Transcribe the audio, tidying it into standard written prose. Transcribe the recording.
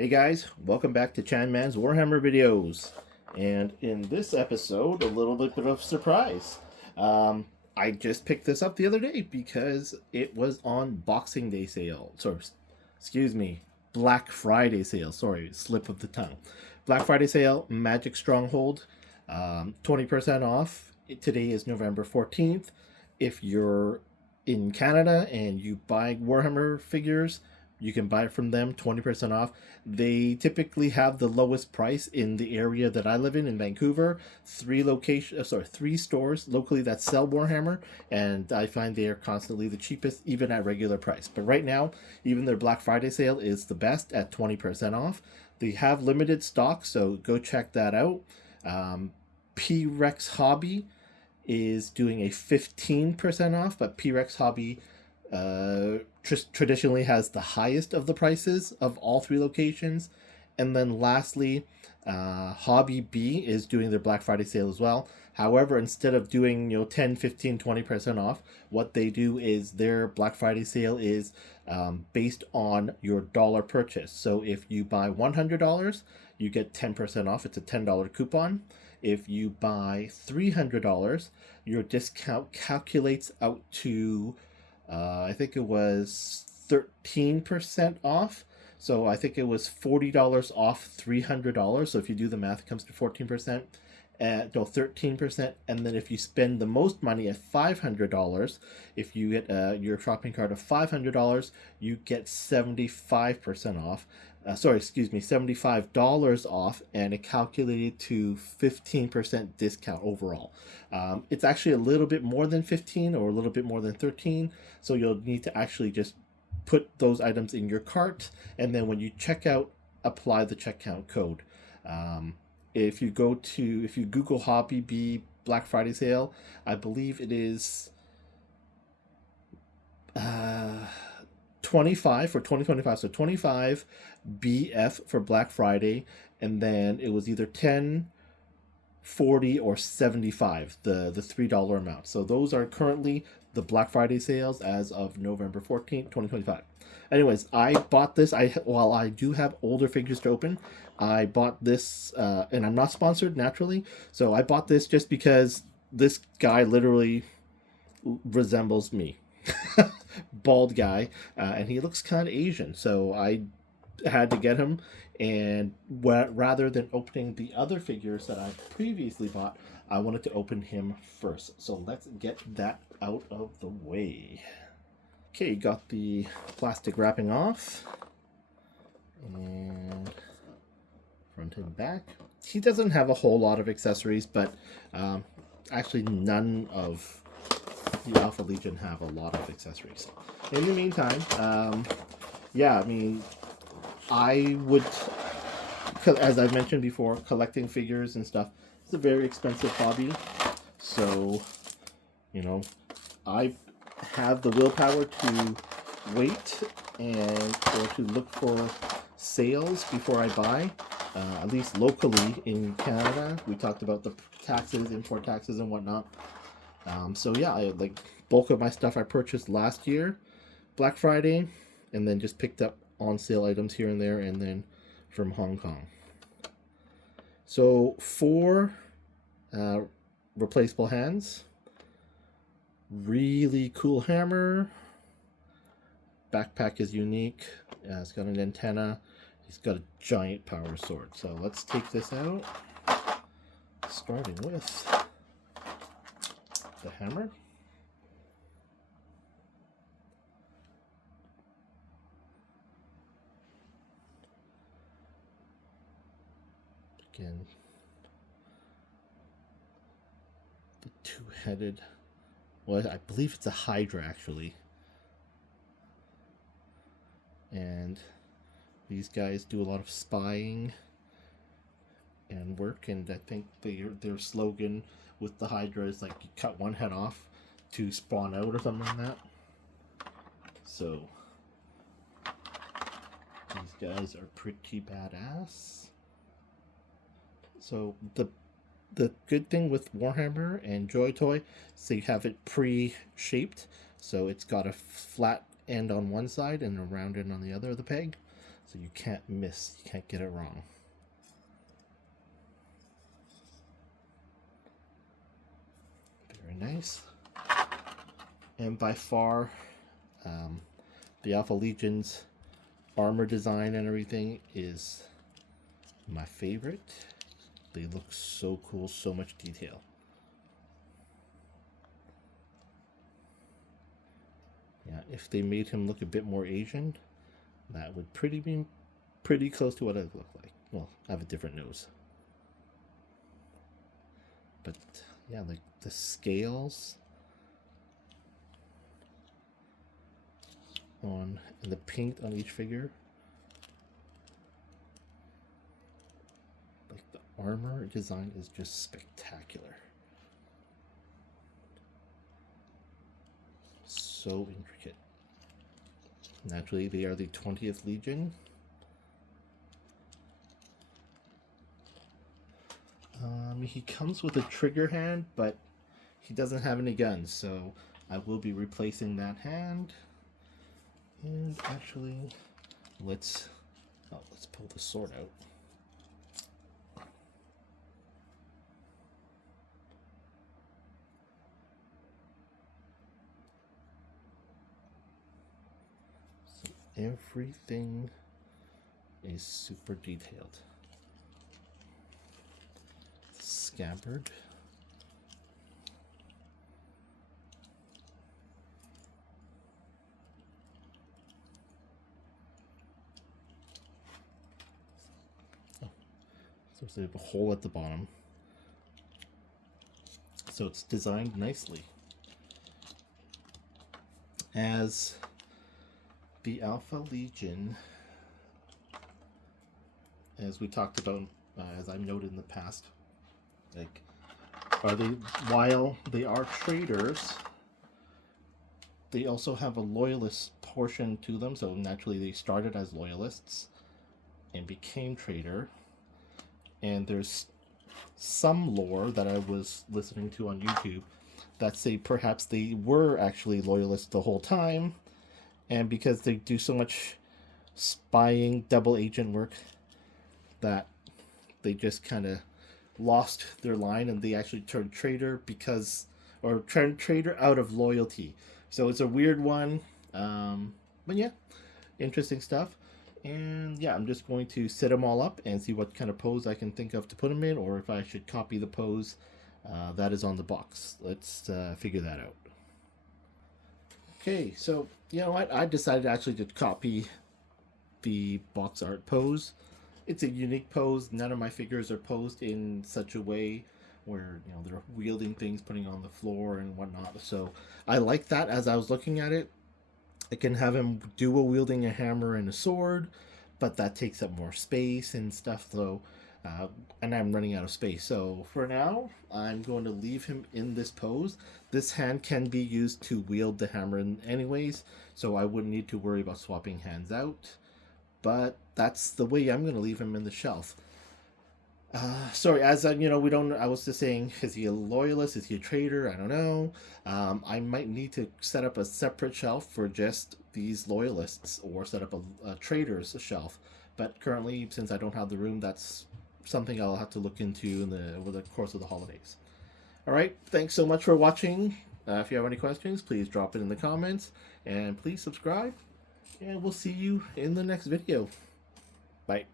Hey guys, welcome back to Chan Man's Warhammer videos. And in this episode, a little bit of surprise. I just picked this up the other day because it was on Boxing Day sale. Excuse me, Black Friday sale. Sorry, slip of the tongue. Black Friday sale, Magic Stronghold, 20% off. Today is November 14th. If you're in Canada and you buy Warhammer figures, you can buy it from them, 20% off. They typically have the lowest price in the area that I live in Vancouver. Three stores locally that sell Warhammer, and I find they are constantly the cheapest, even at regular price. But right now, even their Black Friday sale is the best at 20% off. They have limited stock, so go check that out. P-Rex Hobby is doing a 15% off, but P-Rex Hobby traditionally has the highest of the prices of all three locations. And then lastly, Hobby B is doing their Black Friday sale as well. However, instead of doing 10, 15, 20% off, what they do is their Black Friday sale is based on your dollar purchase. So if you buy $100, you get 10% off. It's a $10 coupon. If you buy $300, your discount calculates out to I think it was 13% off. So I think it was $40 off $300. So if you do the math, it comes to 14%. 13%. And then if you spend the most money at $500, if you get your shopping cart of $500, you get 75% off. $75 off, and it calculated to 15% discount overall. It's actually a little bit more than 15 or a little bit more than 13, so you'll need to actually just put those items in your cart, and then when you check out, apply the checkout code. If you Google Hobby B Black Friday sale, I believe it is 25 for 2025, so 25 BF for Black Friday, and then it was either 10, 40, or 75, the $3 amount. So those are currently the Black Friday sales as of November 14th, 2025. Anyways, I bought this. While I do have older figures to open, I bought this, and I'm not sponsored naturally, so I bought this just because this guy literally resembles me. Bald guy, and he looks kind of Asian, so I had to get him. And rather than opening the other figures that I previously bought, I wanted to open him first. So let's get that out of the way. Okay, got the plastic wrapping off, and front and back. He doesn't have a whole lot of accessories, but actually none of the Alpha Legion have a lot of accessories. In the meantime, I would, as I mentioned before, collecting figures and stuff is a very expensive hobby. So, I have the willpower to wait or to look for sales before I buy, at least locally in Canada. We talked about the taxes, import taxes and whatnot. Bulk of my stuff I purchased last year, Black Friday, and then just picked up on sale items here and there, and then from Hong Kong. So 4 replaceable hands, really cool hammer. Backpack is unique. It's got an antenna. He's got a giant power sword. So let's take this out, starting with the hammer. Again, the two-headed, well, I believe it's a Hydra actually. And these guys do a lot of spying and work, and I think their slogan with the Hydra is like, you cut one head off to spawn out or something like that. So these guys are pretty badass. So the good thing with Warhammer and Joy Toy is you have it pre-shaped, so it's got a flat end on one side and a round end on the other of the peg. So you can't miss, you can't get it wrong. Very nice. And by far, the Alpha Legion's armor design and everything is my favorite. They look so cool, so much detail. Yeah, if they made him look a bit more Asian, that would be pretty close to what I look like. Well, I have a different nose. But yeah, like the scales on and the paint on each figure. Like the armor design is just spectacular. So intricate. Naturally, they are the 20th Legion. He comes with a trigger hand, but he doesn't have any guns, so I will be replacing that hand. And actually, let's pull the sword out. So everything is super detailed. Scabbard. So they have a hole at the bottom. So it's designed nicely. As the Alpha Legion, as we talked about, as I've noted in the past, like, while they are traitors, they also have a loyalist portion to them. So naturally, they started as loyalists and became traitor. And there's some lore that I was listening to on YouTube that say perhaps they were actually loyalists the whole time, and because they do so much spying, double agent work, that they just kind of lost their line and they actually turned traitor turned traitor out of loyalty. So it's a weird one, but yeah, interesting stuff. And yeah, I'm just going to set them all up and see what kind of pose I can think of to put them in, or if I should copy the pose that is on the box. Let's figure that out. Okay, so you know what? I decided actually to copy the box art pose. It's a unique pose. None of my figures are posed in such a way where, you know, they're wielding things, putting on the floor and whatnot. So I like that. As I was looking at it, I can have him dual wielding a hammer and a sword, but that takes up more space and stuff. So, and I'm running out of space. So for now, I'm going to leave him in this pose. This hand can be used to wield the hammer anyways, so I wouldn't need to worry about swapping hands out. But that's the way I'm going to leave him in the shelf. Sorry, as you know, we don't. I was just saying, is he a loyalist? Is he a traitor? I don't know. I might need to set up a separate shelf for just these loyalists, or set up a traitors shelf. But currently, since I don't have the room, that's something I'll have to look into over the course of the holidays. All right, thanks so much for watching. If you have any questions, please drop it in the comments, and please subscribe. And we'll see you in the next video. Bye.